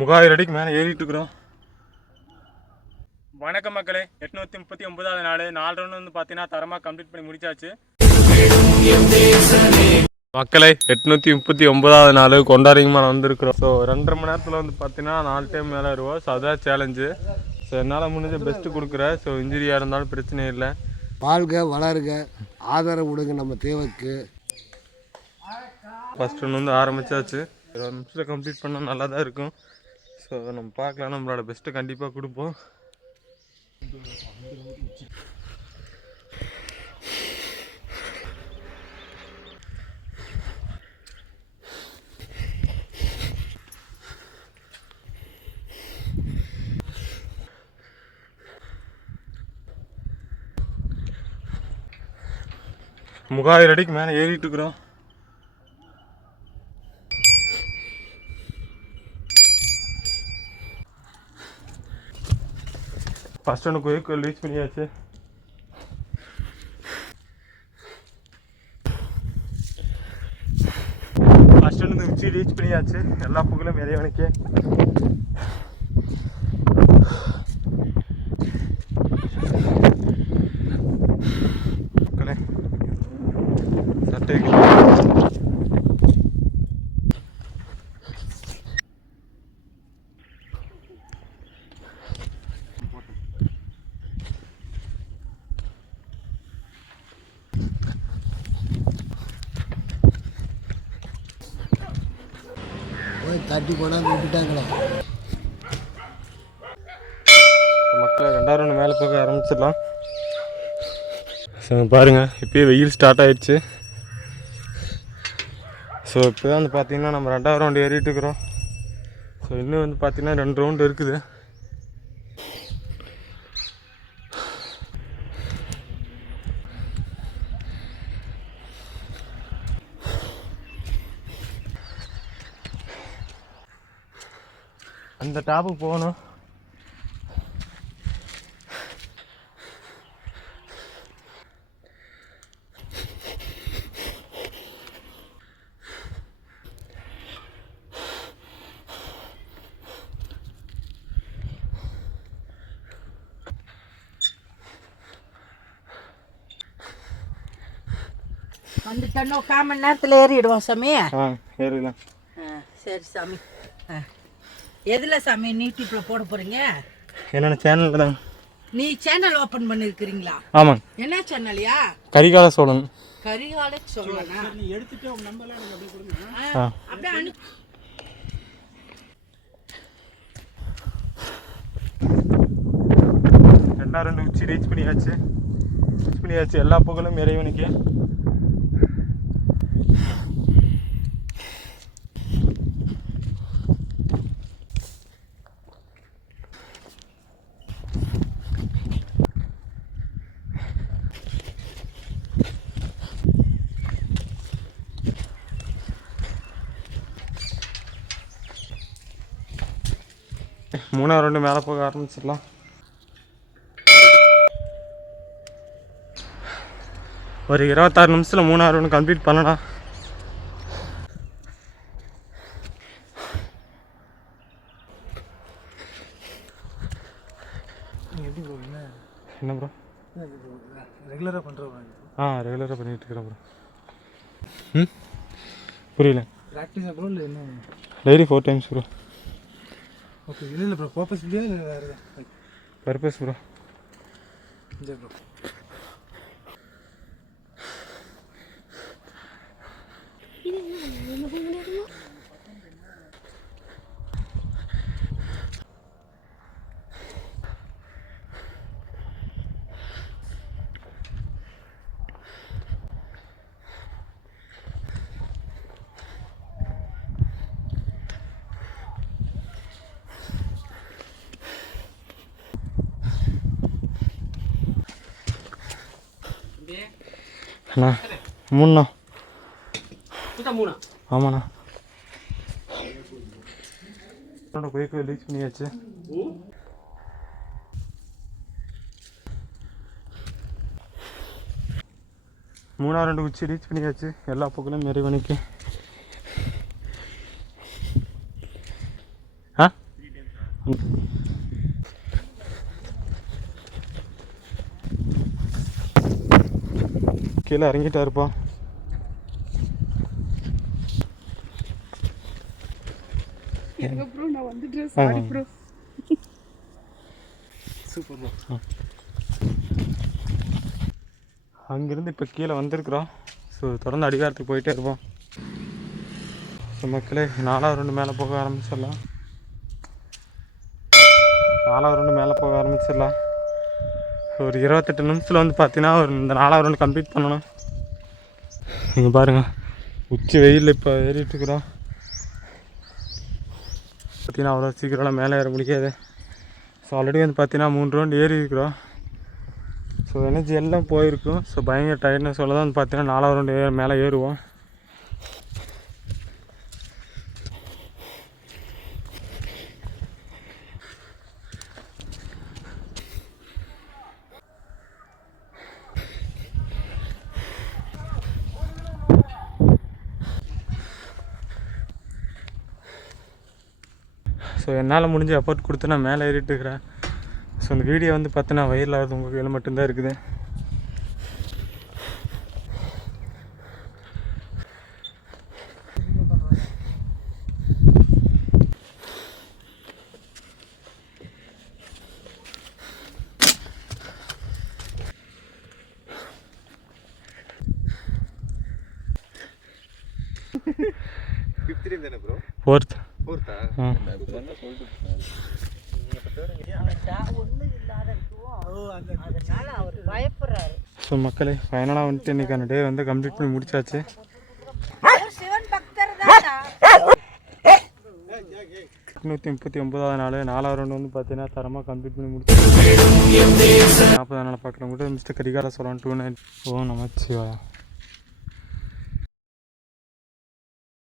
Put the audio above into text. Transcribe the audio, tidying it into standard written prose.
3000 அடிக்கு மேலே ஏறிட்டு இருக்கிறோம். வணக்கம் மக்களே, 839வது நாள் 4 ரவுண்ட் வந்து பார்த்தீங்கன்னா தரமாக கம்ப்ளீட் பண்ணி முடிச்சாச்சு. மக்களே 839வது நாள் கொண்டாடிங்கமாக வந்திருக்கிறோம். ஸோ 2.5 மணி நேரத்தில் வந்து பார்த்தீங்கன்னா 4 டைம் மேலே வருவோம். ஸோ அதான் சேலஞ்சு. ஸோ என்னால் முடிஞ்ச பெஸ்ட்டு கொடுக்குறேன். ஸோ இன்ஜுரியாக இருந்தாலும் பிரச்சனை இல்லை. வாழ்க வளருக, ஆதரவு கொடுங்க நம்ம தேவைக்கு. ஃபஸ்ட் ஒன்று வந்து ஆரம்பித்தாச்சு. 20 நிமிஷத்தில் கம்ப்ளீட் பண்ணால் நல்லா தான் இருக்கும். ஸோ நம்ம பார்க்கலாம், நம்மளோட பெஸ்ட்டு கண்டிப்பாக கொடுப்போம். முகாயிரம் அடிக்கு மேலே ஏறிட்டு இருக்கிறோம். ஃபஸ்ட் ஒன்று கோயில் ரீச் பண்ணியாச்சு. ஃபஸ்ட் ஒன்று உச்சி ரீச் பண்ணியாச்சு. எல்லா புகழும் இறைவனுக்கே. சட்டை தட்டி போனால் விட்டுட்டாங்களே. மக்களை 2 ரவுண்டு மேலே போக ஆரம்பிச்சிடலாம். ஸோ பாருங்கள், இப்போயே வெயில் ஸ்டார்ட் ஆகிடுச்சு. ஸோ இப்போ தான் வந்து பார்த்திங்கன்னா நம்ம 2வது ரவுண்டு ஏறிட்டு இருக்கிறோம். ஸோ இன்னும் வந்து பார்த்திங்கன்னா 2 ரவுண்டு இருக்குது. அந்த டாப்புக்கு போகணும். வந்துட்டோம், 1/4 மணி நேரத்தில் ஏறிடுவோம் சாமி. ஏறிடலாம். சரி சாமி. எதில் சாமி யூடியூப்பில் போட போகிறீங்க? என்னோட சேனலில் தான். நீ சேனல் ஓப்பன் பண்ணியிருக்கிறீங்களா? ஆமாம். என்ன சேனல்யா? கரிகால சோழன். கரிகால சோழனா? நீ எடுத்துட்டு உங்க நம்பர்லாம் எனக்கு அப்படியே கொடுங்க. அப்படியே அனு. ரெண்டு உச்சி ரீச் பண்ணியாச்சு. எல்லா புகழும் இறைவனுக்கு. மூணாவது ரவுண்டு மேலே போக ஆரம்பிச்சிடலாம். ஒரு 26 நிமிஷத்தில் 3வது ரவுண்டு கம்ப்ளீட் பண்ணலாம். எப்படி போவீங்க? என்ன ப்ரோ? ரெகுலராக பண்ணுறோம். ரெகுலராக பண்ணிகிட்டு இருக்கிறேன் ப்ரோ. புரியல. ப்ராக்டிஸ் ப்ரோ இல்லை என்ன? Daily 4 times bro. ஓகே. இல்லை ப்ரோ, பர்பஸ் இல்லையா இல்லை வேறு? Purpose bro. சரி ப்ரோ. அண்ணா 3ண்ணா. ஆமாண்ணா. கோயில் ரீச் பண்ணியாச்சு. மூணாவது ரவுண்டு உச்சி ரீச் பண்ணியாச்சு. எல்லா புகழும் இறைவனுக்கு. கீழே இறங்கிட்டாருப்பா. அங்கேருந்து இப்போ கீழே வந்திருக்குறோம். ஸோ தொடர்ந்து அடிவாரத்துக்கு போயிட்டே இருப்போம். ஸோ மக்களே 4வது ரவுண்டு மேலே போக ஆரம்பிச்சிடலாம். 4வது ரவுண்டு மேலே போக ஆரம்பிச்சிடலாம். ஒரு 28 நிமிஷத்தில் வந்து பார்த்தீங்கன்னா இந்த 4வது ரவுண்டு கம்ப்ளீட் பண்ணணும். நீங்கள் பாருங்கள், உச்சி வெயிலில் இப்போ ஏறிட்டுருக்குறோம். பார்த்தீங்கன்னா அவ்வளோ சீக்கிரம்லாம் மேலே ஏற முடியாது. ஸோ ஆல்ரெடி வந்து பார்த்தீங்கன்னா 3 ரவுண்டு ஏறி இருக்கிறோம். ஸோ எனர்ஜி எல்லாம் போயிருக்கும். ஸோ பயங்கர டயர்ட்னஸ் சொல்ல தான் வந்து பார்த்தீங்கன்னா 4வது ரவுண்டு மேலே ஏறுவோம். ஸோ என்னால் முடிஞ்ச எஃபர்ட் கொடுத்து நான் மேலே ஏறிட்டு இருக்கிறேன். ஸோ இந்த வீடியோ வந்து பார்த்தீங்கன்னா வயரில் ஆகுது, உங்கள் கையில் மட்டும்தான் இருக்குது. ஃபோர்த். ஸோ மக்களே ஃபைனலாக வந்துட்டு இன்றைக்கான டே வந்து கம்ப்ளீட் பண்ணி முடிச்சாச்சு. 139வது நாள் 4வது ரவுண்டு வந்து பார்த்தீங்கன்னா தரமாக கம்ப்ளீட் பண்ணி முடிச்சு. 40வது நாள் பார்க்குறவங்க கூட மிஸ்டர் கரிகால சொல்லலாம் 29. ஓ நமச்சிவாயா.